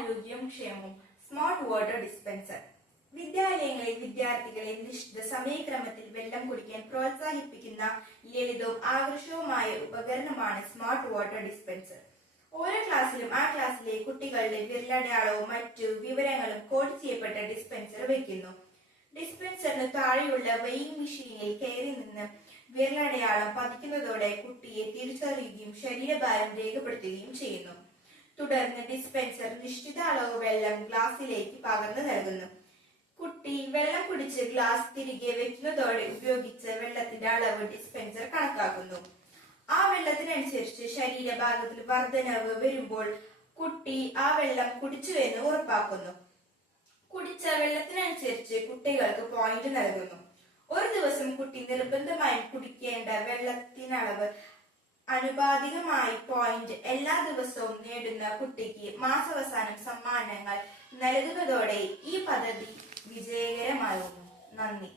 ആരോഗ്യവും ക്ഷേമവും smart water dispenser. വിദ്യാലയങ്ങളിൽ വിദ്യാർത്ഥികളെ നിശ്ചിത സമയക്രമത്തിൽ വെള്ളം കുടിക്കാൻ പ്രോത്സാഹിപ്പിക്കുന്ന ലളിതവും ആകർഷകവുമായ ഉപകരണമാണ് സ്മാർട്ട് വാട്ടർ ഡിസ്പെൻസർ. ഓരോ ക്ലാസ്സിലും ആ ക്ലാസ്സിലെ കുട്ടികളുടെ വിരലടയാളവും മറ്റു വിവരങ്ങളും കോഡ് ചെയ്യപ്പെട്ട ഡിസ്പെൻസർ വയ്ക്കുന്നു. ഡിസ്പെൻസറിന് താഴെയുള്ള വെയിങ് മെഷീനിൽ കയറി നിന്ന് വിരലടയാളം പതിക്കുന്നതോടെ കുട്ടിയെ തിരിച്ചറിയുകയും ശരീരഭാരം രേഖപ്പെടുത്തുകയും ചെയ്യുന്നു. തുടർന്ന് ഡിസ്പെൻസർ നിശ്ചിത അളവ് വെള്ളം ഗ്ലാസ്സിലേക്ക് പകർന്നു നൽകുന്നു. കുട്ടി വെള്ളം കുടിച്ച് ഗ്ലാസ് തിരികെ വെക്കുന്നതോടെ ഉപയോഗിച്ച വെള്ളത്തിന്റെ അളവ് ഡിസ്പെൻസർ കണക്കാക്കുന്നു. ആ വെള്ളത്തിനനുസരിച്ച് ശരീരഭാഗത്തിൽ വർധനവ് വരുമ്പോൾ കുട്ടി ആ വെള്ളം കുടിച്ചു എന്ന് ഉറപ്പാക്കുന്നു. കുടിച്ച വെള്ളത്തിനനുസരിച്ച് കുട്ടികൾക്ക് പോയിന്റ് നൽകുന്നു. ഒരു ദിവസം കുട്ടി നിർബന്ധമായും കുടിക്കേണ്ട വെള്ളത്തിനളവ് ആനുപാതികമായി പോയിന്റ് എല്ലാ ദിവസവും നേടുന്ന കുട്ടിക്ക് മാസാവസാനം സമ്മാനങ്ങൾ നൽകുന്നതോടെ ഈ പദ്ധതി വിജയകരമാകുന്നു. നന്ദി.